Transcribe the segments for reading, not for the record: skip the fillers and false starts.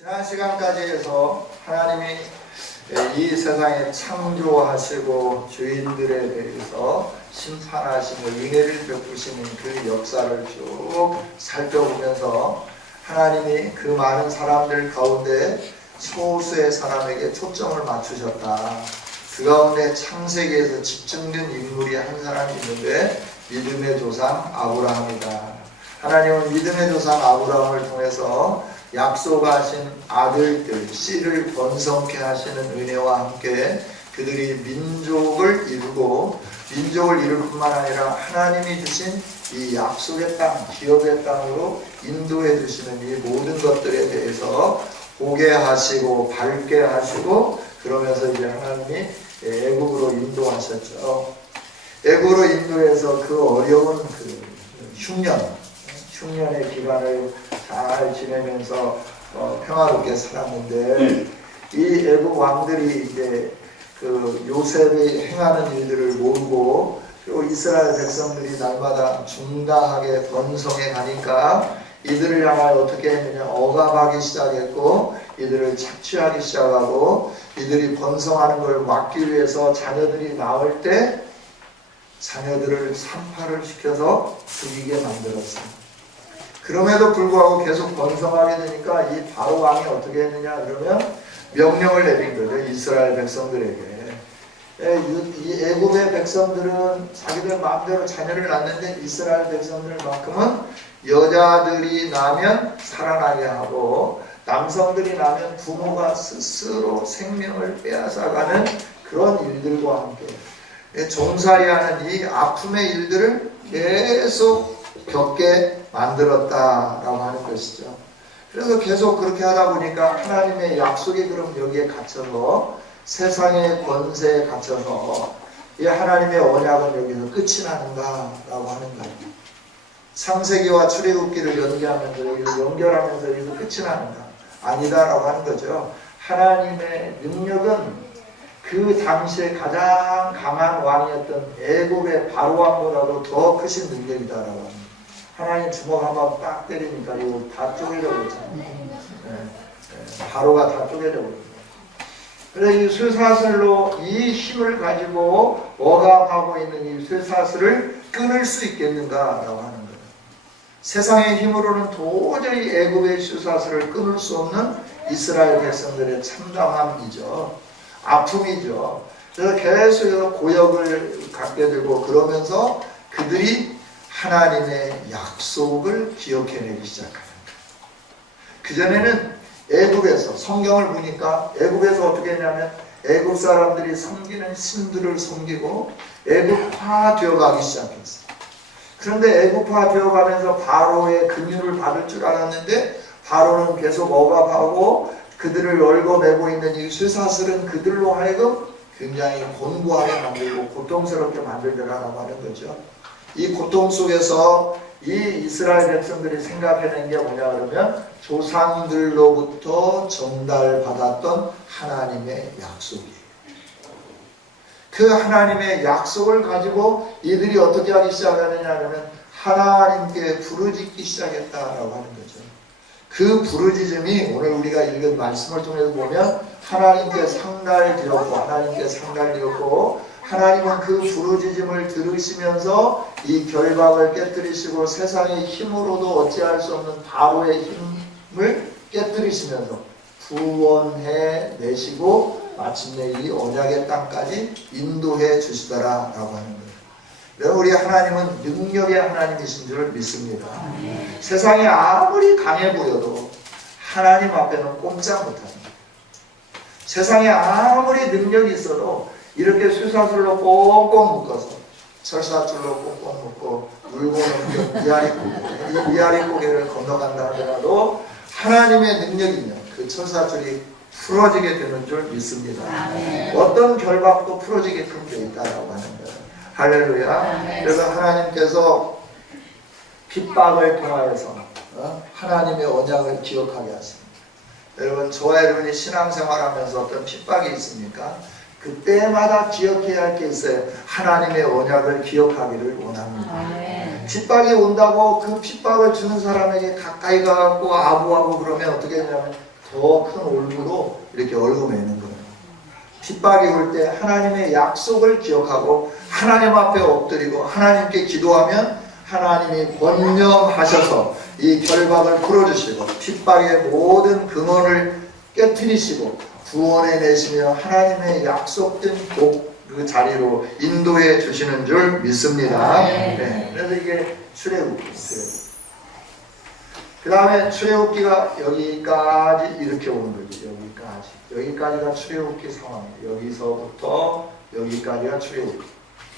지난 시간까지 해서 하나님이 이 세상에 창조하시고 주인들에 대해서 심판하시고 은혜를 베푸시는 그 역사를 쭉 살펴보면서 하나님이 그 많은 사람들 가운데 소수의 사람에게 초점을 맞추셨다. 그 가운데 창세기에서 집중된 인물이 한 사람이 있는데 믿음의 조상 아브라함이다. 하나님은 믿음의 조상 아브라함을 통해서 약속하신 아들들, 씨를 번성케 하시는 은혜와 함께 그들이 민족을 이루고 민족을 이룰 뿐만 아니라 하나님이 주신 이 약속의 땅, 기업의 땅으로 인도해 주시는 이 모든 것들에 대해서 보게 하시고 밝게 하시고 그러면서 이제 하나님이 애국으로 인도하셨죠. 애국으로 인도해서 그 어려운 그 흉년의 기간을 잘 지내면서 평화롭게 살았는데 이 애국 왕들이 이제 그 요셉이 행하는 일들을 모르고 그리고 이스라엘 백성들이 날마다 중다하게 번성해 가니까 이들을 향하여 어떻게 했느냐 억압하기 시작했고 이들을 착취하기 시작하고 이들이 번성하는 걸 막기 위해서 자녀들이 나올 때 자녀들을 산파를 시켜서 죽이게 만들었어요. 그럼에도 불구하고 계속 번성하게 되니까 이 바로 왕이 어떻게 했느냐 그러면 명령을 내린 거죠. 이스라엘 백성들에게. 이 애굽의 백성들은 자기들 마음대로 자녀를 낳는데 이스라엘 백성들만큼은 여자들이 나면 살아나게 하고 남성들이 나면 부모가 스스로 생명을 빼앗아가는 그런 일들과 함께 종살이하는 이 아픔의 일들을 계속 겪게 만들었다라고 하는 것이죠. 그래서 계속 그렇게 하다 보니까 하나님의 약속이 그럼 여기에 갇혀서 세상의 권세에 갇혀서 이 하나님의 언약은 여기서 끝이 나는가라고 하는 거예요. 창세기와 출애굽기를 연계하면서 여기서 연결하면서 여기서 끝이 나는가? 아니다라고 하는 거죠. 하나님의 능력은 그 당시에 가장 강한 왕이었던 애굽의 바로 왕보다도 더 크신 능력이다라고 합니다. 하나님 주먹 한번 딱 때리니까 이거 다 쪼개져 버렸잖아요. 바로가 다 쪼개져 버렸어요. 그래서 이 쇠사슬로 이 힘을 가지고 억압하고 있는 이 쇠사슬을 끊을 수 있겠는가라고 하는 거예요. 세상의 힘으로는 도저히 애굽의 쇠사슬을 끊을 수 없는 이스라엘 백성들의 참담함이죠. 아픔이죠. 그래서 계속해서 고역을 갖게 되고 그러면서 그들이 하나님의 약속을 기억해내기 시작하는 거예요. 그전에는 애굽에서 성경을 보니까 애굽에서 어떻게 했냐면 애굽 사람들이 섬기는 신들을 섬기고 애굽화 되어가기 시작했어요. 그런데 애굽화 되어가면서 바로의 긍휼을 받을 줄 알았는데 바로는 계속 억압하고 그들을 얽어매고 있는 이 쇠사슬은 그들로 하여금 굉장히 곤고하게 만들고 고통스럽게 만들더라라고 하는 거죠. 이 고통 속에서 이 이스라엘 백성들이 생각해낸 게 뭐냐 그러면 조상들로부터 전달받았던 하나님의 약속이에요. 그 하나님의 약속을 가지고 이들이 어떻게 하기 시작하느냐 하면 하나님께 부르짖기 시작했다라고 하는 거죠. 그 부르짖음이 오늘 우리가 읽은 말씀을 통해서 보면 하나님께 상달되었고 하나님은 그 부르짖음을 들으시면서 이 결박을 깨뜨리시고 세상의 힘으로도 어찌할 수 없는 바로의 힘을 깨뜨리시면서 구원해 내시고 마침내 이 언약의 땅까지 인도해 주시더라라고 하는 거예요. 그래서 우리 하나님은 능력의 하나님이신 줄 믿습니다. 세상이 아무리 강해 보여도 하나님 앞에는 꼼짝 못합니다. 세상에 아무리 능력이 있어도 이렇게 쇠사슬로 꽁꽁 묶어서 철사줄로 꽁꽁 묶고 물고 넘겨 미아리 고개를 건너간다 하더라도 하나님의 능력이면 그 철사줄이 풀어지게 되는 줄 믿습니다. 어떤 결박도 풀어지게끔 되어 있다라고 하는 거예요. 할렐루야. 그래서 하나님께서 핍박을 통하여서 하나님의 언약을 기억하게 하십니다. 여러분 저와 여러분이 신앙생활하면서 어떤 핍박이 있습니까? 그때마다 기억해야 할 게 있어요. 하나님의 언약을 기억하기를 원합니다. 핍박이 온다고 그 핍박을 주는 사람에게 가까이 가고 아부하고 그러면 어떻게 되냐면 더 큰 올무로 이렇게 얽어매는 거예요. 핍박이 올 때 하나님의 약속을 기억하고 하나님 앞에 엎드리고 하나님께 기도하면 하나님이 권념하셔서 이 결박을 풀어주시고 핍박의 모든 근원을 깨트리시고 구원해내시며 하나님의 약속된 그 자리로 인도해 주시는 줄 믿습니다. 네. 그래서 이게 출애굽기. 그 다음에 출애굽기가 여기까지 이렇게 오는 거죠. 여기까지가 출애굽기 상황이에요. 여기서부터 여기까지가 출애굽기.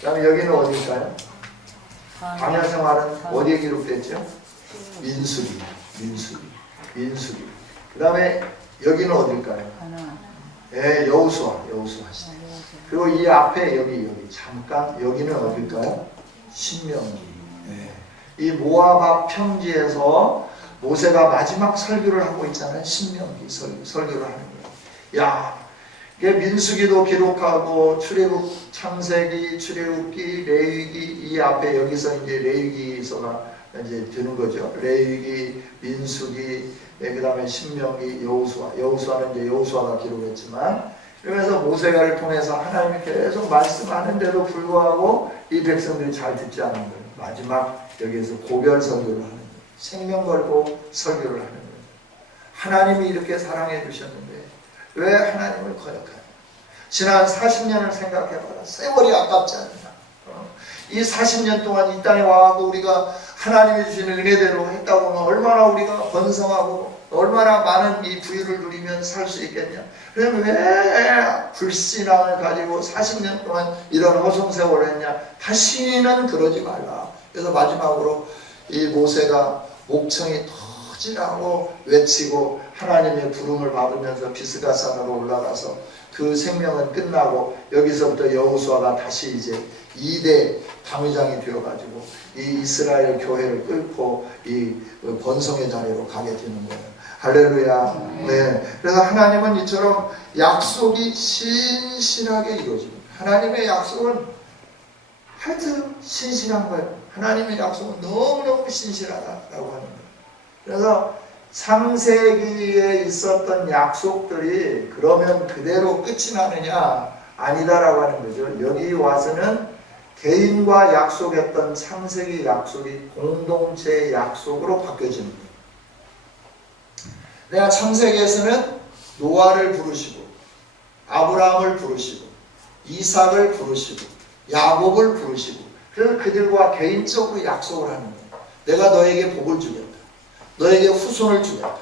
그 다음에 여기는 어디일까요? 광야 생활은 어디에 기록됐죠? 민수기. 그 다음에 여기는 어딜까요? 네, 여호수아 시대. 그리고 이 앞에 여기 잠깐 여기는 어딜까요? 신명기. 네. 이 모압 앞 평지에서 모세가 마지막 설교를 하고 있잖아요. 신명기 설교를 하는 거예요. 야, 이게 민수기도 기록하고 출애굽, 창세기, 출애굽기, 레위기 이 앞에 여기서 이제 레위기서가 이제 드는 거죠. 레위기, 민수기, 네, 그다음에 신명기, 여호수아는 이제 여호수아가 기록했지만 그러면서 모세가를 통해서 하나님이 계속 말씀하는데도 불구하고 이 백성들이 잘 듣지 않는 거예요. 마지막 여기에서 고별 설교를 하는 거예요. 생명 걸고 설교를 하는 거예요. 하나님이 이렇게 사랑해 주셨는데 왜 하나님을 거역하냐? 지난 40년을 생각해봐라. 세월이 아깝지 않느냐? 이 40년 동안 이 땅에 와서 우리가 하나님이 주시는 은혜대로 했다고 하면 얼마나 우리가 번성하고 얼마나 많은 이 부유를 누리면 살 수 있겠냐? 그럼 왜 불신앙을 가지고 40년 동안 이런 허송세월을 했냐? 다시는 그러지 말라. 그래서 마지막으로 이 모세가 목청이 터지라고 외치고 하나님의 부름을 받으면서 비스가산으로 올라가서 그 생명은 끝나고 여기서부터 여호수아가 다시 이제 2대 당회장이 되어가지고 이 이스라엘 교회를 끌고 이 번성의 자리로 가게 되는 거예요. 할렐루야. 네. 그래서 하나님은 이처럼 약속이 신실하게 이루어집니다. 하나님의 약속은 하여튼 신실한 거예요. 하나님의 약속은 너무너무 신실하다라고 하는 거예요. 그래서 창세기에 있었던 약속들이 그러면 그대로 끝이 나느냐? 아니다라고 하는 거죠. 여기 와서는 개인과 약속했던 창세기 약속이 공동체의 약속으로 바뀌어지는 거예요. 내가 창세기에서는 노아를 부르시고 아브라함을 부르시고 이삭을 부르시고 야곱을 부르시고 그래서 그들과 개인적으로 약속을 하는 거예요. 내가 너에게 복을 주겠다. 너에게 후손을 주겠다.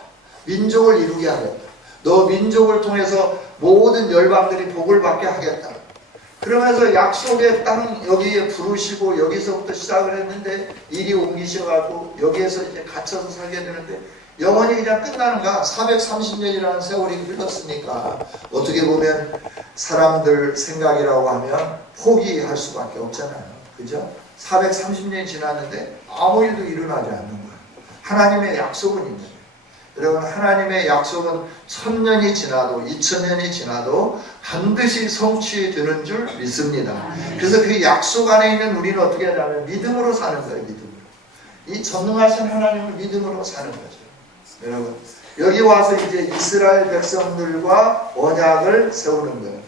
민족을 이루게 하겠다. 너 민족을 통해서 모든 열방들이 복을 받게 하겠다. 그러면서 약속의 땅 여기에 부르시고 여기서부터 시작을 했는데 일이 옮기셔가지고 여기에서 이제 갇혀서 살게 되는데 영원히 그냥 끝나는가? 430년이라는 세월이 흘렀으니까 어떻게 보면 사람들 생각이라고 하면 포기할 수밖에 없잖아요. 그죠? 430년이 지났는데 아무 일도 일어나지 않는 거예요. 하나님의 약속은 있는 거예요. 여러분 하나님의 약속은 1000년이 지나도 2000년이 지나도 반드시 성취되는 줄 믿습니다. 그래서 그 약속 안에 있는 우리는 어떻게 하냐면 믿음으로 사는 거예요. 믿음으로. 이 전능하신 하나님을 믿음으로 사는 거죠. 여러분 여기 와서 이제 이스라엘 백성들과 언약을 세우는 거예요.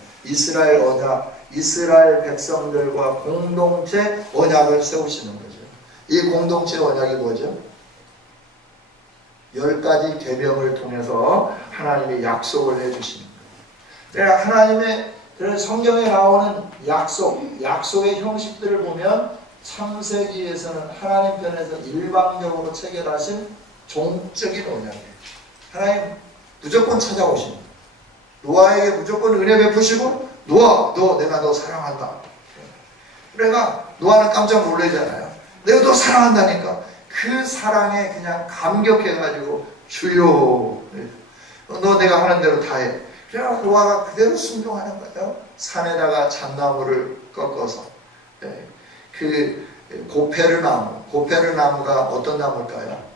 이스라엘 백성들과 공동체 언약을 세우시는 거죠. 이 공동체 언약이 뭐죠? 10가지 계명을 통해서 하나님이 약속을 해주시는 거예요. 하나님의 성경에 나오는 약속의 형식들을 보면 창세기에서는 하나님 편에서 일방적으로 체결하신 종적인 언약이에요. 하나님 무조건 찾아오십니다. 노아에게 무조건 은혜 베푸시고 노아 내가 너 사랑한다. 그러니까 노아는 깜짝 놀라잖아요. 내가 너 사랑한다니까. 그 사랑에 그냥 감격해가지고 주여 너 내가 하는 대로 다 해. 그래서 노아가 그대로 순종하는 거예요. 산에다가 잣나무를 꺾어서 그 고페르나무가 어떤 나무일까요?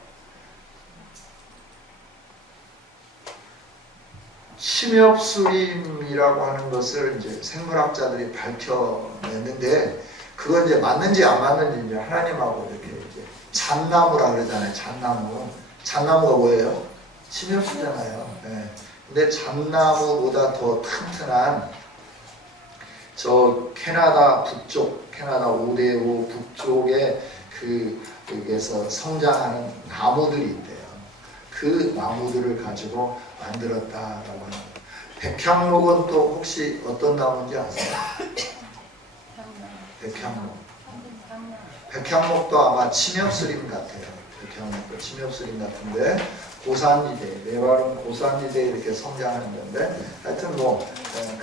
침엽수림이라고 하는 것을 이제 생물학자들이 밝혀냈는데 그건 이제 맞는지 안 맞는지 이제 하나님하고 이렇게 이제 잣나무라 그러잖아요. 잣나무가 뭐예요? 침엽수잖아요. 예. 근데 잣나무보다 더 튼튼한 저 캐나다 북쪽, 캐나다 오데오 북쪽에 여기에서 성장하는 나무들이 있대요. 그 나무들을 가지고 만들었다라고 합니다. 백향목은 또 혹시 어떤 나무인지 아세요? 백향목. 백향목도 아마 침엽수림 같아요. 백향목도 침엽수림 같은데 고산지대, 메바른 고산지대에 이렇게 성장하는 건데 하여튼 뭐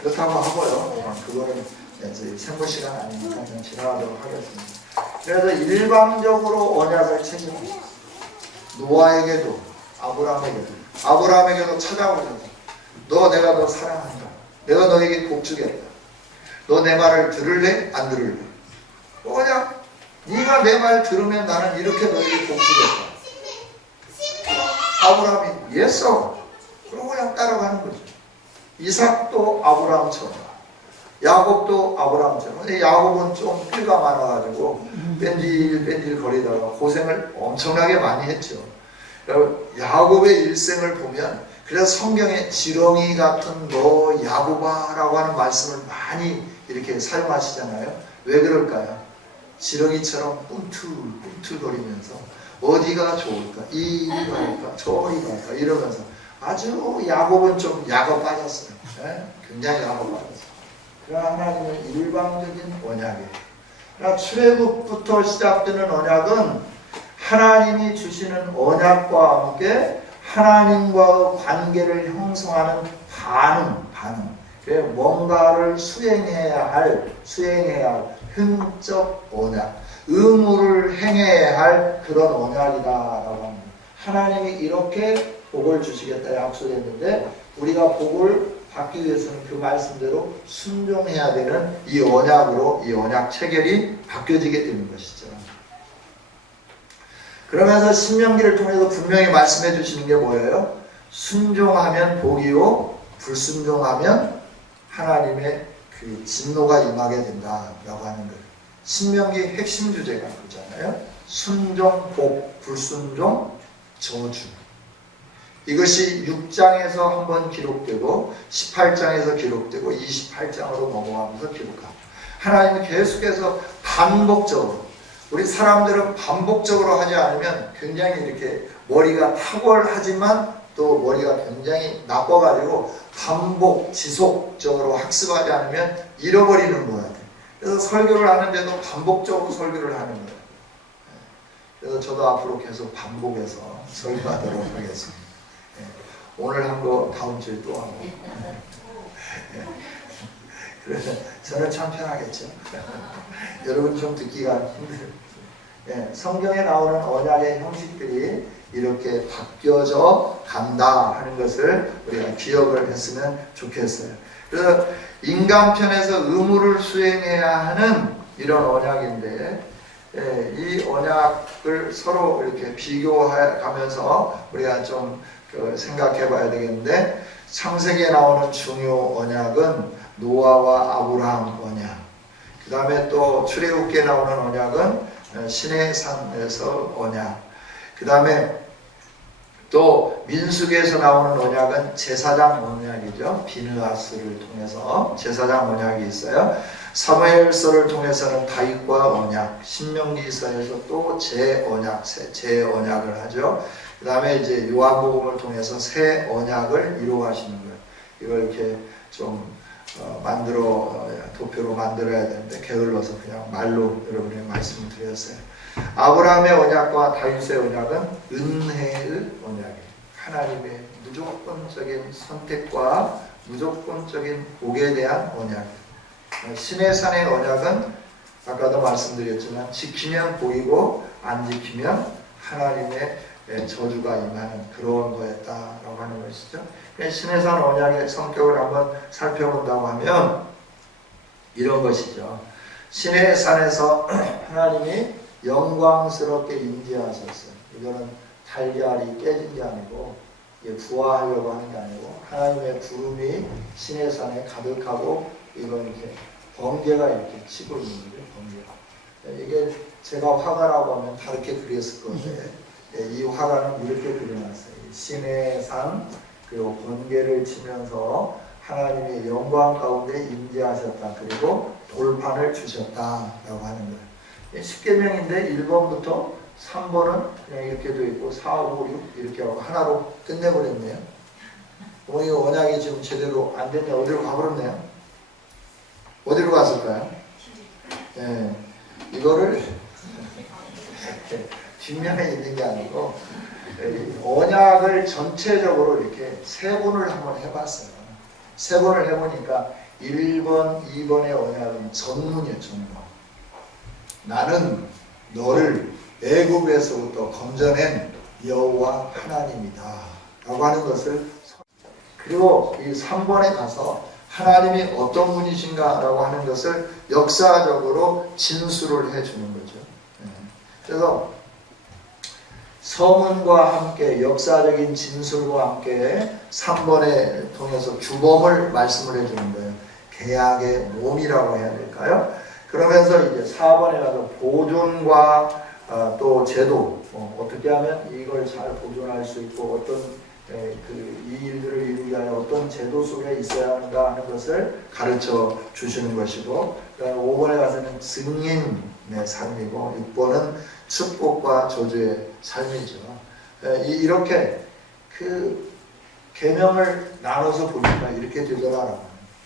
그렇다고 하고요. 그거는 이제 생물 시간 아니니까 그냥 지나가도록 하겠습니다. 그래서 일방적으로 언약을 책임집니다. 노아에게도 아브라함에게도 찾아오셔서 내가 너 사랑한다. 내가 너에게 복 주겠다. 너 내 말을 들을래? 안 들을래? 뭐냐? 네가 내 말 들으면 나는 이렇게 너에게 복 주겠다. 아브라함이 예서. 그러고 그냥 따라가는 거죠. 이삭도 아브라함처럼, 야곱도 아브라함처럼. 근데 야곱은 좀 삐가 많아가지고 뺀질 거리다가 고생을 엄청나게 많이 했죠. 야곱의 일생을 보면 그래서 성경에 지렁이 같은 너 야곱아라고 하는 말씀을 많이 이렇게 사용하시잖아요. 왜 그럴까요? 지렁이처럼 꿈틀거리면서 어디가 좋을까? 이리 갈까? 저리 갈까? 이러면서 아주 야곱은 좀 약어 빠졌어요. 굉장히 약어 빠졌어요. 그러나 하나님은 일방적인 언약이에요. 그러나 출애굽부터 시작되는 언약은 하나님이 주시는 언약과 함께 하나님과의 관계를 형성하는 반응. 뭔가를 수행해야 할 흥적 언약, 의무를 행해야 할 그런 언약이다라고 합니다. 하나님이 이렇게 복을 주시겠다 약속했는데 우리가 복을 받기 위해서는 그 말씀대로 순종해야 되는 이 언약으로 이 언약 체결이 바뀌어지게 되는 것이죠. 그러면서 신명기를 통해서 분명히 말씀해 주시는 게 뭐예요? 순종하면 복이요, 불순종하면 하나님의 그 진노가 임하게 된다라고 하는 거예요. 신명기 핵심 주제가 그거잖아요. 순종, 복, 불순종, 저주. 이것이 6장에서 한번 기록되고 18장에서 기록되고 28장으로 넘어가면서 기록합니다. 하나님은 계속해서 반복적으로, 우리 사람들은 반복적으로 하지 않으면 굉장히 이렇게 머리가 탁월하지만 또 머리가 굉장히 나빠가지고 반복, 지속적으로 학습하지 않으면 잃어버리는 것 같아요. 그래서 설교를 하는데도 반복적으로 설교를 하는 거예요. 그래서 저도 앞으로 계속 반복해서 설교하도록 하겠습니다. 오늘 한 거 다음 주에 또 하고. 그래서 저는 참 편하겠죠. 여러분 좀 듣기가 힘들어요. 성경에 나오는 언약의 형식들이 이렇게 바뀌어져 간다 하는 것을 우리가 기억을 했으면 좋겠어요. 그래서 인간편에서 의무를 수행해야 하는 이런 언약인데 이 언약을 서로 이렇게 비교하면서 우리가 좀 생각해 봐야 되겠는데, 창세기에 나오는 중요 언약은 노아와 아브라함 언약, 그 다음에 또 출애굽기에 나오는 언약은 시내산에서 언약, 그 다음에 또 민수기에서 나오는 언약은 제사장 언약이죠. 비느하스를 통해서 제사장 언약이 있어요. 사무엘서를 통해서는 다윗과 언약, 신명기서에서 또 재언약을 하죠. 그 다음에 이제 요한복음을 통해서 새 언약을 이루어가시는 거예요. 이걸 이렇게 좀 도표로 만들어야 되는데 게을러서 그냥 말로 여러분에게 말씀을 드렸어요. 아브라함의 언약과 다윗의 언약은 은혜의 언약이에요. 하나님의 무조건적인 선택과 무조건적인 복에 대한 언약이에요. 시내산의 언약은 아까도 말씀드렸지만 지키면 복이고 안 지키면 하나님의 저주가 임하는 그런 거였다라고 하는 것이죠. 시내산 언약의 성격을 한번 살펴본다고 하면 이런 것이죠. 시내산에서 하나님이 영광스럽게 임재하셨어요. 이거는 달걀이 깨진 게 아니고 부화하려고 하는 게 아니고 하나님의 구름이 시내산에 가득하고 이건 이렇게 번개가 이렇게 치고 있는 거죠. 번개가. 이게 제가 화가라고 하면 다르게 그렸을 건데 이 화가는 이렇게 그려놨어요. 시내산 그리고 번개를 치면서 하나님의 영광 가운데 임재하셨다. 그리고 돌판을 주셨다라고 하는 거예요. 10계명인데 1번부터 3번은 그냥 이렇게 돼 있고 4, 5, 6 이렇게 하고 하나로 끝내버렸네요. 이 언약이 지금 제대로 안 됐냐? 어디로 가버렸네요? 어디로 갔을까요? 네, 이거를 뒷면에 있는 게 아니고 언약을 전체적으로 이렇게 세 번을 한번 해봤어요. 세 번을 해보니까 1번, 2번의 언약은 전문이에요. 전문. 나는 너를 애굽에서부터 건져낸 여호와 하나님이다 라고 하는 것을, 그리고 이 3번에 가서 하나님이 어떤 분이신가 라고 하는 것을 역사적으로 진술을 해주는 거죠. 그래서 서문과 함께 역사적인 진술과 함께 3번에 통해서 주범을 말씀을 해주는 거예요. 계약의 몸이라고 해야 될까요? 그러면서 이제 4번에 가서 보존과 또 제도, 어떻게 하면 이걸 잘 보존할 수 있고 어떤 이 일들을 이루기 위하여 어떤 제도 속에 있어야 하는가 하는 것을 가르쳐 주시는 것이고, 그다음에 5번에 가서는 증인의 삶이고 6번은 축복과 저주의 삶이죠. 이렇게 그 계명을 나눠서 보니까 이렇게 되더라.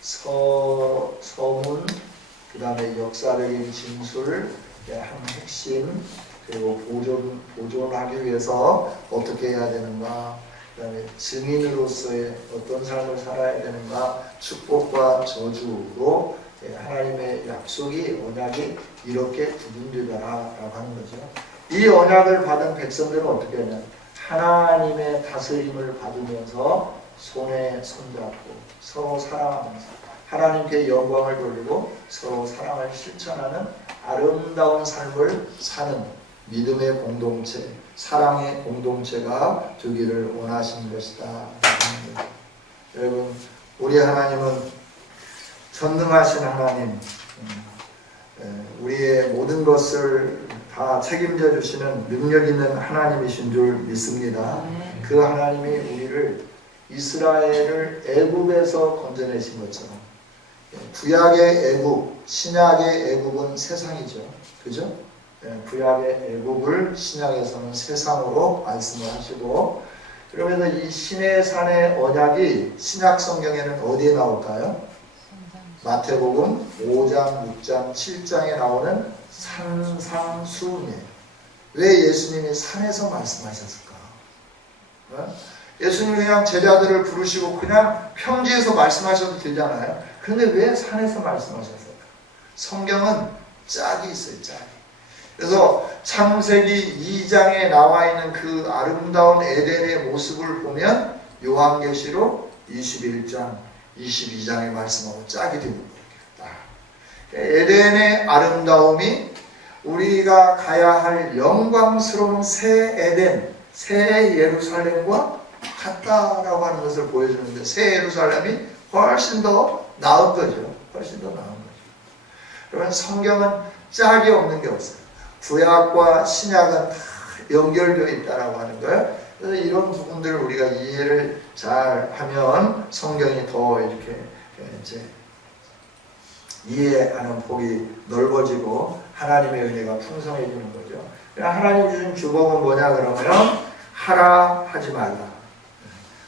서문, 그 다음에 역사적인 진술, 한 핵심, 그리고 보존하기 위해서 어떻게 해야 되는가, 그 다음에 증인으로서의 어떤 삶을 살아야 되는가, 축복과 저주로 하나님의 약속이, 언약이 이렇게 구분되더라라고 하는 거죠. 이 언약을 받은 백성들은 어떻게 하냐, 하나님의 다스림을 받으면서 손에 손잡고 서로 사랑하면서 하나님께 영광을 돌리고 서로 사랑을 실천하는 아름다운 삶을 사는 믿음의 공동체, 사랑의 공동체가 되기를 원하시는 것이다. 여러분, 우리 하나님은 전능하신 하나님, 우리의 모든 것을 다 책임져 주시는 능력 있는 하나님이신 줄 믿습니다. 그 하나님이 우리를, 이스라엘을 애굽에서 건져내신 것처럼, 구약의 애굽, 신약의 애굽은 세상이죠. 그죠? 구약의 애굽을 신약에서는 세상으로 말씀을 하시고, 그러면서 이 시내산의 언약이 신약 성경에는 어디에 나올까요? 마태복음 5장, 6장, 7장에 나오는 산상수훈이에요. 왜 예수님이 산에서 말씀하셨을까? 예수님이 그냥 제자들을 부르시고 그냥 평지에서 말씀하셔도 되잖아요. 그런데 왜 산에서 말씀하셨을까? 성경은 짝이 있어요, 짝이. 그래서 창세기 2장에 나와 있는 그 아름다운 에덴의 모습을 보면 요한계시록 21장, 22장의 말씀하고 짝이 되는 거예요. 에덴의 아름다움이 우리가 가야 할 영광스러운 새 에덴, 새 예루살렘과 같다라고 하는 것을 보여주는데, 새 예루살렘이 훨씬 더 나은 거죠. 훨씬 더 나은 거죠. 그러면 성경은 짝이 없는 게 없어요. 구약과 신약은 다 연결되어 있다라고 하는 거예요. 그래서 이런 부분들을 우리가 이해를 잘 하면 성경이 더 이렇게 이제 이해하는 폭이 넓어지고 하나님의 은혜가 풍성해지는 거죠. 하나님 주신 주복은 뭐냐 그러면 하라 하지 말라.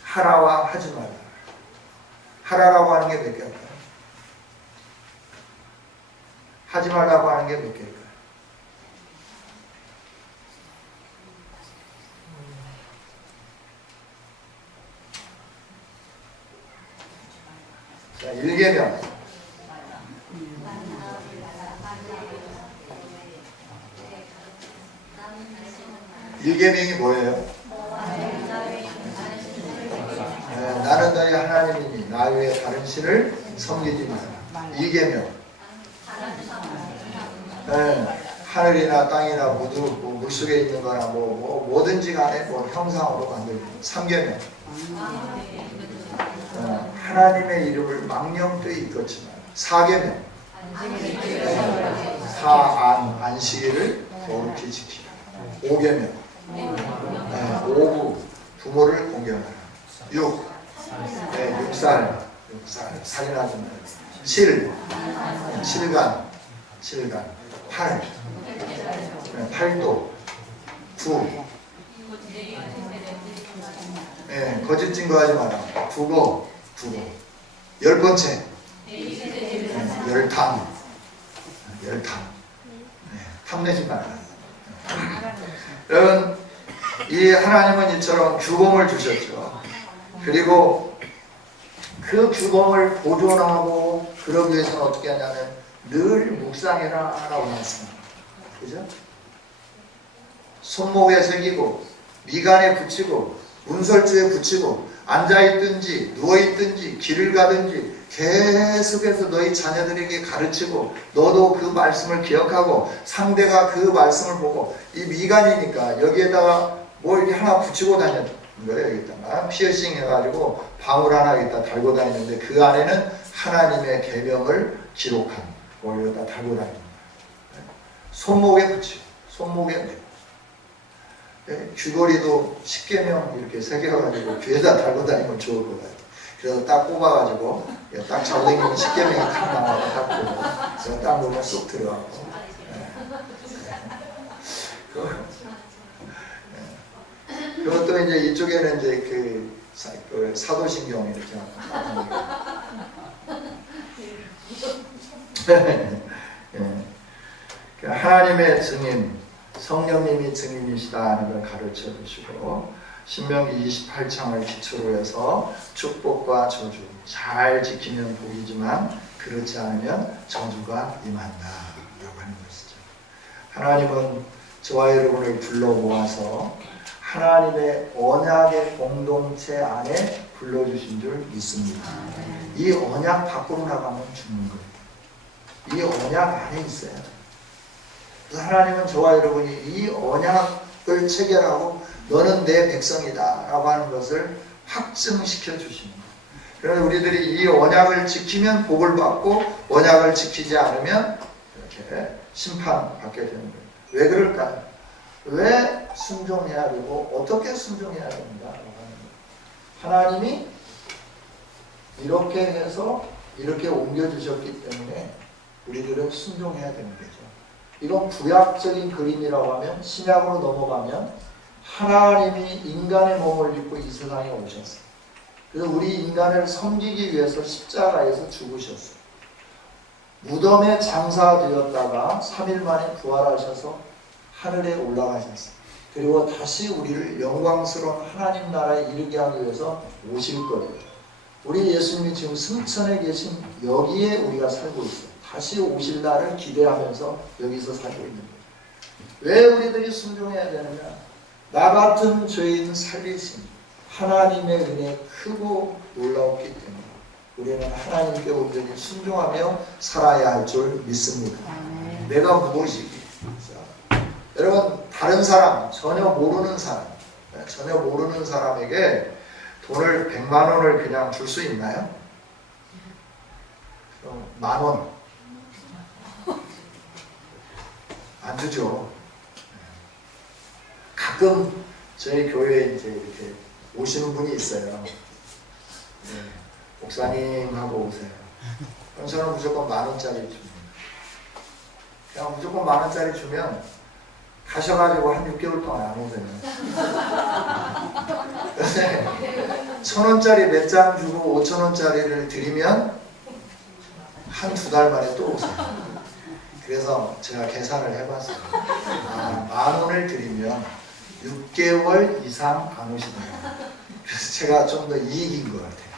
하라와 하지 말라. 하라라고 하는 게 몇 개일까요? 하지 말라고 하는 게 몇 개일까요? 자, 1계명. 일계명이 뭐예요? 나는 너희 하나님이니 나 외에 다른 신을 섬기지 마라. 2계명. 하늘이나 땅이나 모두 물속에 있는 거나 뭐든지 간에 형상으로 만들고. 3계명. 하나님의 이름을 망령되이 잊지 마라. 4계명. 안식일을 거룩히 지키라. 5계명. 네, 5부 부모를 공경하라. 6, 네, 6살 살인하지 말라. 7, 7간 8, 네, 8도 9, 네, 거짓 증거하지 마라. 9고 10번째, 네, 열탐, 네, 탐내지 마라. 여러분, 이 하나님은 이처럼 규범을 주셨죠. 그리고 그 규범을 보존하고 그러기 위해서는 어떻게 하냐면 늘 묵상해라 라고 말씀합니다. 그죠? 손목에 새기고 미간에 붙이고 문설주에 붙이고 앉아있든지 누워있든지 길을 가든지 계속해서 너희 자녀들에게 가르치고 너도 그 말씀을 기억하고 상대가 그 말씀을 보고 이 미간이니까 여기에다가 뭐 이렇게 하나 붙이고 다녔는 거예요. 여기다가 피어싱 해가지고 방울 하나 여기다 달고 다니는데 그 안에는 하나님의 계명을 기록한 걸 여기다 달고 다니는 거예요. 손목에 붙이고 손목에 귀걸이도 10계명 이렇게 새겨가지고 귀에다 달고 다니면 좋을 것 같아요. 그래서 딱 꼽아가지고 딱 잡아당기면 10계명이 딱 나와서 딱 그래서 딱 놓으면 쏙 들어가고. 그리고 또 이제 이쪽에는 이제 그 사도신경 이렇게 하나님의 증인, 성령님이 증인이시다 하는 걸 가르쳐 주시고 신명기 28장을 기초로 해서 축복과 저주 잘 지키면 복이지만 그렇지 않으면 저주가 임한다 라고 하는 것이죠. 하나님은 저와 여러분을 불러 모아서 하나님의 언약의 공동체 안에 불러주신 줄 믿습니다. 이 언약 밖으로 나가면 죽는 거예요. 이 언약 안에 있어요. 그래서 하나님은 저와 여러분이 이 언약을 체결하고 너는 내 백성이다 라고 하는 것을 확증시켜 주십니다. 그래서 우리들이 이 언약을 지키면 복을 받고 언약을 지키지 않으면 이렇게 심판받게 되는 거예요. 왜 그럴까요? 왜 순종해야 되고 어떻게 순종해야 된다 라고 하는 거예요. 하나님이 이렇게 해서 이렇게 옮겨주셨기 때문에 우리들은 순종해야 되는 거죠. 이건 구약적인 그림이라고 하면 신약으로 넘어가면 하나님이 인간의 몸을 입고 이 세상에 오셨어요. 그래서 우리 인간을 섬기기 위해서 십자가에서 죽으셨어요. 무덤에 장사되었다가 3일 만에 부활하셔서 하늘에 올라가셨어요. 그리고 다시 우리를 영광스러운 하나님 나라에 이르게 하기 위해서 오실 거예요. 우리 예수님이 지금 승천에 계신 여기에 우리가 살고 있어요. 다시 오실 날을 기대하면서 여기서 살고 있는 거예요. 왜 우리들이 순종해야 되느냐? 나 같은 죄인 살리심 하나님의 은혜 크고 놀라웠기 때문에 우리는 하나님께 온전히 순종하며 살아야 할 줄 믿습니다. 내가 무엇이기? 여러분 다른 사람 전혀 모르는 사람에게 돈을 100만 원을 그냥 줄 수 있나요? 그럼 10,000원 안 주죠. 가끔 저희 교회에 이제 이렇게 오시는 분이 있어요. 목사님 하고 오세요. 그럼 저는 무조건 10,000원짜리 줍니다. 그냥 무조건 10,000원짜리 주면 가셔가지고 한 6개월 동안 안 오세요. 1,000원짜리 몇 장 주고 5,000원짜리를 드리면 한 2달 만에 또 오세요. 그래서 제가 계산을 해봤어요. 10,000원을 드리면 6개월 이상 안 오시더라고요. 그래서 제가 좀 더 이익인 것 같아요.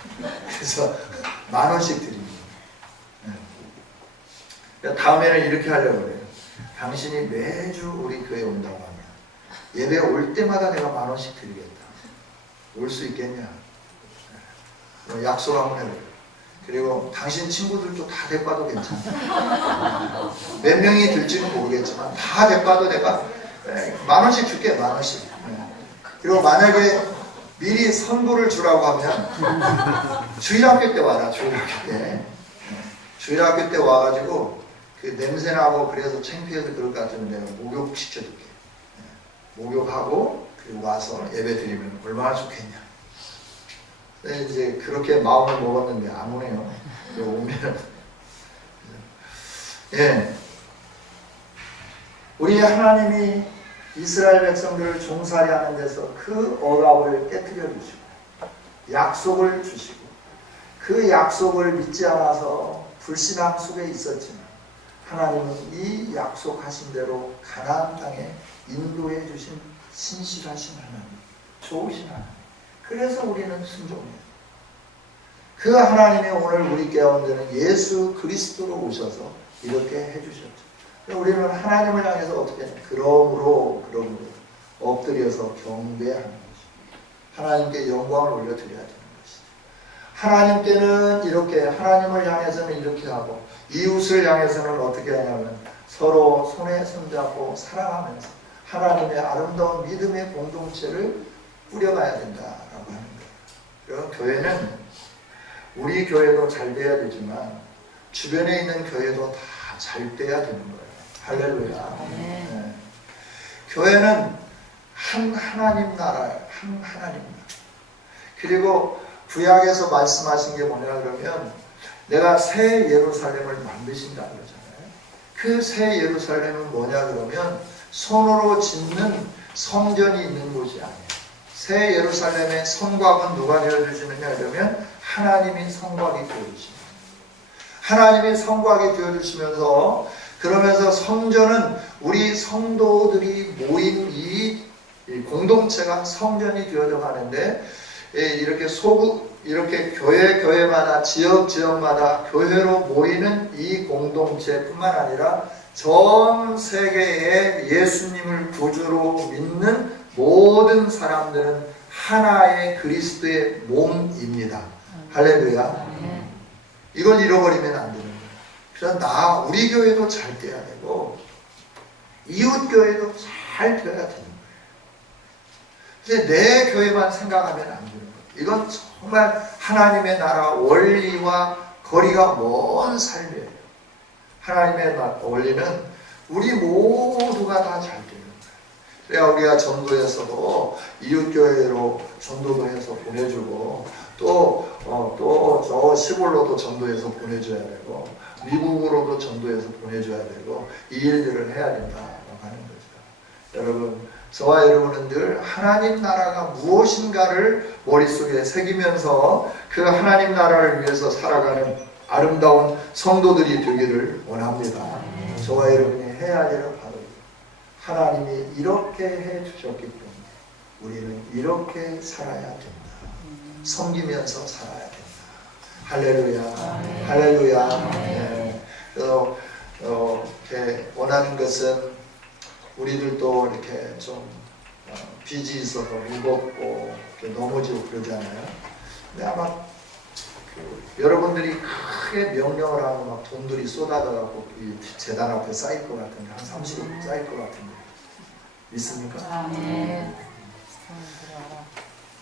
그래서 10,000원씩 드립니다. 다음에는 이렇게 하려고 그래요. 당신이 매주 우리 교회에 온다고 하면 예배 올 때마다 내가 10,000원씩 드리겠다. 올 수 있겠냐? 약속 한번 해보세요. 그리고 당신 친구들도 다 데리고 와도 괜찮아. 몇 명이 들지는 모르겠지만 다 데리고 와도 내가 10,000원씩 줄게. 10,000원씩. 그리고 만약에 미리 선물을 주라고 하면 주일학교 때 와라. 주일학교 때 와가지고 그 냄새나고 그래서 창피해서 그럴 것 같으면 내가 목욕시켜줄게. 목욕하고 그리고 와서 예배 드리면 얼마나 좋겠냐. 근데 이제 그렇게 마음을 먹었는데 안 오네요. 오면은 예, 우리 하나님이 이스라엘 백성들을 종살이 하는 데서 그 억압을 깨뜨려 주시고 약속을 주시고 그 약속을 믿지 않아서 불신앙 속에 있었지만 하나님은 이 약속하신 대로 가나안 땅에 인도해 주신 신실하신 하나님, 좋으신 하나님. 그래서 우리는 순종해요. 그 하나님이 오늘 우리 가운데는 예수 그리스도로 오셔서 이렇게 해주셨죠. 우리는 하나님을 향해서 어떻게 해요? 그러므로 엎드려서 경배하는 것이죠. 하나님께 영광을 올려드려야 되는 것이죠. 하나님께는 이렇게, 하나님을 향해서는 이렇게 하고 이웃을 향해서는 어떻게 하냐면 서로 손에 손잡고 사랑하면서 하나님의 아름다운 믿음의 공동체를 꾸려가야 된다라고 하는 거예요. 그럼 교회는 우리 교회도 잘 돼야 되지만 주변에 있는 교회도 다 잘 돼야 되는 거예요. 할렐루야. 네. 교회는 한 하나님 나라예요. 한 하나님 나라. 그리고 구약에서 말씀하신 게 뭐냐 그러면 내가 새 예루살렘을 만드신다 그러잖아요. 그 새 예루살렘은 뭐냐 그러면 손으로 짓는 성전이 있는 곳이 아니에요. 새 예루살렘의 성곽은 누가 되어주시느냐 그러면 하나님이 성곽이 되어주십니다. 하나님이 성곽이 되어주시면서 그러면서 성전은 우리 성도들이 모인 이 공동체가 성전이 되어져 가는데 이렇게 교회마다 지역마다 교회로 모이는 이 공동체뿐만 아니라 전 세계에 예수님을 구주로 믿는 모든 사람들은 하나의 그리스도의 몸입니다. 할렐루야. 이걸 잃어버리면 안 되는 거예요. 그래서 우리 교회도 잘 돼야 되고 이웃 교회도 잘 돼야 되는 거예요. 그래서 내 교회만 생각하면 안 되는 거예요. 이건 정말 하나님의 나라 원리와 거리가 먼 삶이에요. 하나님의 원리는 우리 모두가 다 잘 되는 거예요. 그래야 우리가 전도에서도 이웃교회로 전도도 해서 보내주고 또 저 시골로도 전도해서 보내줘야 되고 미국으로도 전도해서 보내줘야 되고 이 일들을 해야 된다고 하는 거죠. 여러분, 저와 여러분은 늘 하나님 나라가 무엇인가를 머릿속에 새기면서 그 하나님 나라를 위해서 살아가는 아름다운 성도들이 되기를 원합니다. 저와 여러분이 해야 할 일은 바로 하나님이 이렇게 해주셨기 때문에 우리는 이렇게 살아야 된다. 섬기면서 살아야 된다. 할렐루야. 할렐루야. 네. 그래서 이렇게 원하는 것은 우리들도 이렇게 좀 빚이 있어서 무겁고 넘어지고 그러잖아요. 근데 아마 여러분들이 크게 명령을 하고 막 돈들이 쏟아져갖고 이 재단 앞에 쌓일 것 같은데 한 30억 쌓일 것 같은데 믿습니까? 네.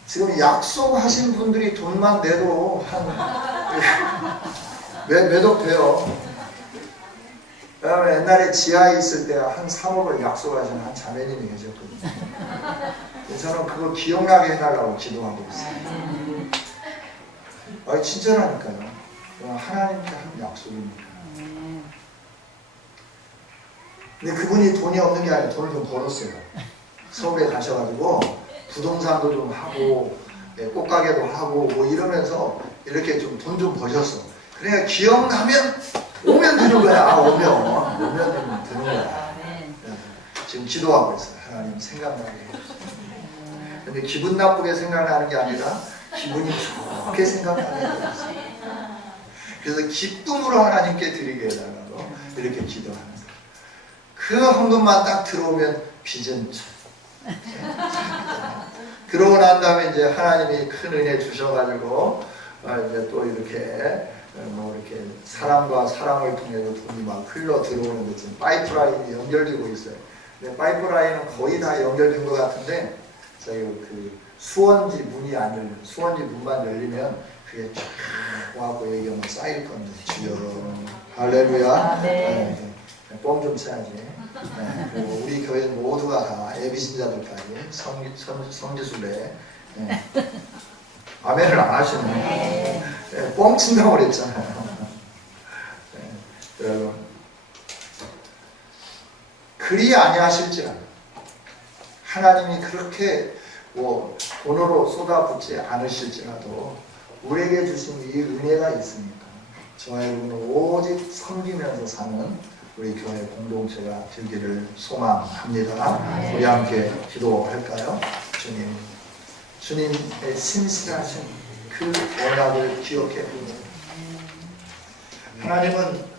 지금 약속하신 분들이 돈만 내도 한 몇억 돼요. 왜냐면 옛날에 지하에 있을 때 한 3억을 약속하신 한 자매님이 계셨거든요. 저는 그거 기억나게 해달라고 기도하고 있어요. 아니 진짜라니까요. 하나님께 한 약속입니다. 근데 그분이 돈이 없는 게 아니라 돈을 좀 벌었어요. 서울에 가셔가지고 부동산도 좀 하고 꽃가게도 하고 뭐 이러면서 이렇게 좀 돈 좀 버셨어. 그래 기억나면 오면 되는 거야. 오면 되는 거야. 지금 기도하고 있어요. 하나님 생각나게 해주세요. 근데 기분 나쁘게 생각나는 게 아니라 기분이 좋게 생각나게 해주세요. 그래서 기쁨으로 하나님께 드리게 해달라고 이렇게 기도하는 거예요. 그 헌금만 딱 들어오면 빚은 그러고 난 다음에 이제 하나님이 큰 은혜 주셔가지고 이제 또 이렇게 이렇게 사람과 사람을 통해서 돈이 막 흘러 들어오는 것은 파이프라인이 연결되고 있어요. 근데 파이프라인은 거의 다 연결된 것 같은데 저희 그 수원지 문이 안 열려. 수원지 문만 열리면 그게 쫙 와고 여기 막 쌓일 건데 주여 할렐루야. 네. 뻥 좀 쳐야지. 네, 그리고 우리 교회 모두가 다 예비신자들까지 성지순례. 네. 아멘을 안 하시네. 네, 뻥 친다고 그랬잖아요. 네, 여러분, 그리 아니하실지라 하나님이 그렇게 뭐 돈으로 쏟아붓지 않으실지라도 우리에게 주신 이 은혜가 있으니까 저와 여러분은 오직 섬기면서 사는 우리 교회 공동체가 되기를 소망합니다. 우리 함께 기도할까요? 주님의 신실하신 그 언약을 기억해 보면 하나님은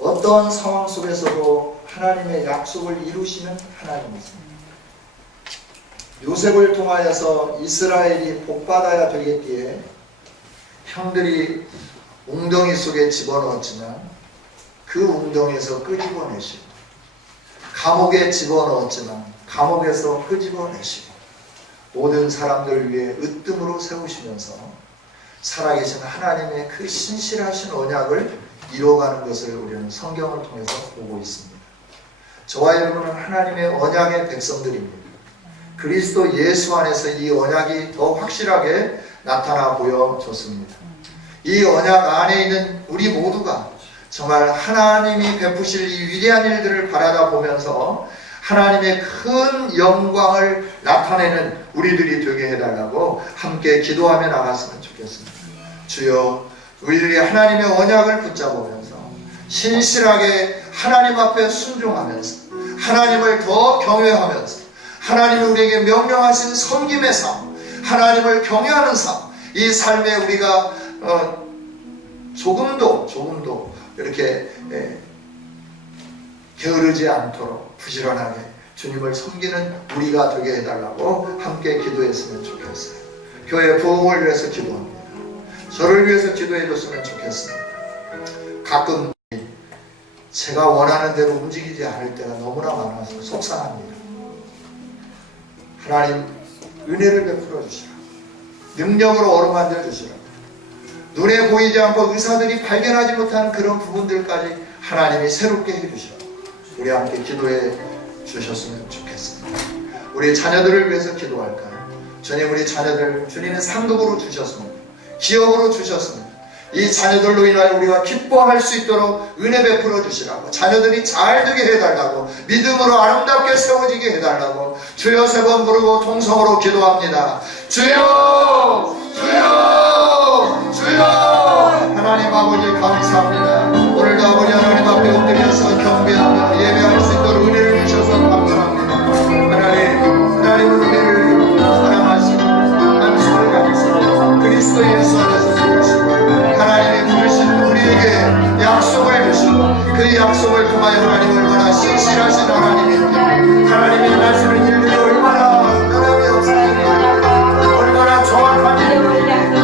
어떤 상황 속에서도 하나님의 약속을 이루시는 하나님이십니다. 요셉을 통하여서 이스라엘이 복받아야 되겠기에 형들이 웅덩이 속에 집어넣었지만 그 웅덩이에서 끄집어내시고 감옥에 집어넣었지만 감옥에서 끄집어내시고 모든 사람들을 위해 으뜸으로 세우시면서 살아계신 하나님의 그 신실하신 언약을 이루어가는 것을 우리는 성경을 통해서 보고 있습니다. 저와 여러분은 하나님의 언약의 백성들입니다. 그리스도 예수 안에서 이 언약이 더 확실하게 나타나 보여졌습니다. 이 언약 안에 있는 우리 모두가 정말 하나님이 베푸실 이 위대한 일들을 바라다 보면서 하나님의 큰 영광을 나타내는 우리들이 되게 해달라고 함께 기도하며 나갔으면 좋겠습니다. 주여, 우리들이 하나님의 언약을 붙잡으면서 신실하게 하나님 앞에 순종하면서 하나님을 더 경외하면서 하나님이 우리에게 명령하신 섬김의 삶, 하나님을 경외하는 삶, 이 삶에 우리가 조금도 이렇게 게으르지 않도록 부지런하게 주님을 섬기는 우리가 되게 해달라고 함께 기도했으면 좋겠어요. 교회 부흥을 위해서 기도합니다. 저를 위해서 기도해 줬으면 좋겠습니다. 가끔 제가 원하는 대로 움직이지 않을 때가 너무나 많아서 속상합니다. 하나님, 은혜를 베풀어 주시라. 능력으로 어루만져 주시라. 눈에 보이지 않고 의사들이 발견하지 못하는 그런 부분들까지 하나님이 새롭게 해주시라. 우리 함께 기도해 주셨으면 좋겠습니다. 우리 자녀들을 위해서 기도할까요? 주님, 우리 자녀들 주님은 상급으로 주셨습니다. 기업으로 주셨습니다. 이 자녀들로 인하여 우리가 기뻐할 수 있도록 은혜 베풀어 주시라고, 자녀들이 잘 되게 해달라고, 믿음으로 아름답게 세워지게 해달라고 주여 세 번 부르고 통성으로 기도합니다. 주여, 주여, 주여. 하나님 아버지 감사합니다. 오늘도 아버지 하나님 앞에 엎드려서 경배하며 예배할 수 있도록 은혜를 주셔서 감사합니다. 하나님은 우리를 사랑하시고 관심을 가지시고 그리스도 예수 안에서 부르시고 하나님이 부르신 우리에게 약속을 주시고 그 약속을 통하여 하나님 얼마나 신실하신 하나님입니다. 하나님이 하시는 일들이 얼마나 변함이 없으시니 얼마나 정확한 일들이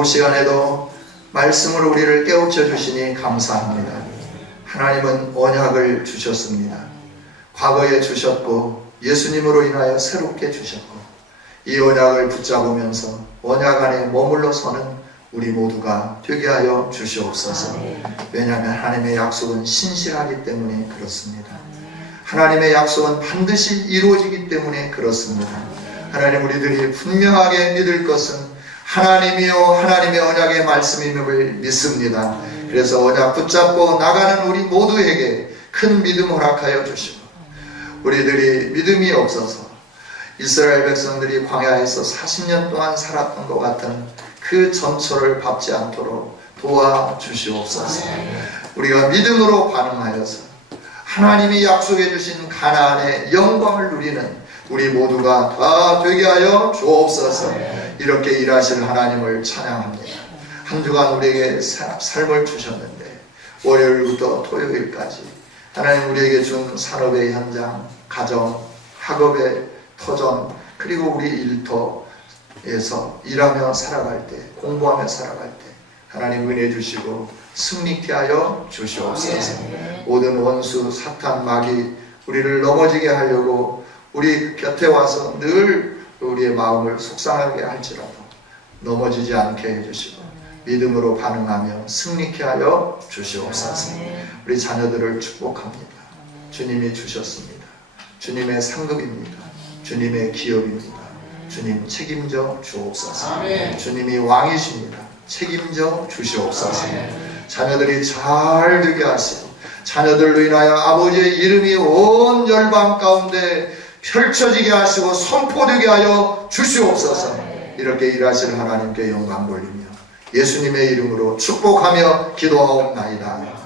오후 시간에도 말씀으로 우리를 깨우쳐 주시니 감사합니다. 하나님은 언약을 주셨습니다. 과거에 주셨고 예수님으로 인하여 새롭게 주셨고 이 언약을 붙잡으면서 언약 안에 머물러 서는 우리 모두가 되게 하여 주시옵소서. 왜냐하면 하나님의 약속은 신실하기 때문에 그렇습니다. 하나님의 약속은 반드시 이루어지기 때문에 그렇습니다. 하나님, 우리들이 분명하게 믿을 것은 하나님이요 하나님의 언약의 말씀임을 믿습니다. 그래서 언약 붙잡고 나가는 우리 모두에게 큰 믿음 허락하여 주시고, 우리들이 믿음이 없어서 이스라엘 백성들이 광야에서 40년 동안 살았던 것 같은 그 전초를 밟지 않도록 도와주시옵소서. 우리가 믿음으로 반응하여서 하나님이 약속해 주신 가나안의 영광을 누리는 우리 모두가 다 되게 하여 주옵소서. 이렇게 일하실 하나님을 찬양합니다. 한 주간 우리에게 삶을 주셨는데 월요일부터 토요일까지 하나님 우리에게 준 산업의 현장, 가정, 학업의 터전, 그리고 우리 일터에서 일하며 살아갈 때, 공부하며 살아갈 때 하나님 은혜 주시고 승리케 하여 주시옵소서. 모든 원수, 사탄, 마귀 우리를 넘어지게 하려고 우리 곁에 와서 늘 우리의 마음을 속상하게 할지라도 넘어지지 않게 해주시고 믿음으로 반응하며 승리케 하여 주시옵소서. 우리 자녀들을 축복합니다. 주님이 주셨습니다. 주님의 상급입니다. 주님의 기업입니다. 주님 책임져 주옵소서. 주님이 왕이십니다. 책임져 주시옵소서. 자녀들이 잘 되게 하시고 자녀들로 인하여 아버지의 이름이 온 열방 가운데 펼쳐지게 하시고 선포되게 하여 주시옵소서. 이렇게 일하실 하나님께 영광 돌리며 예수님의 이름으로 축복하며 기도하옵나이다.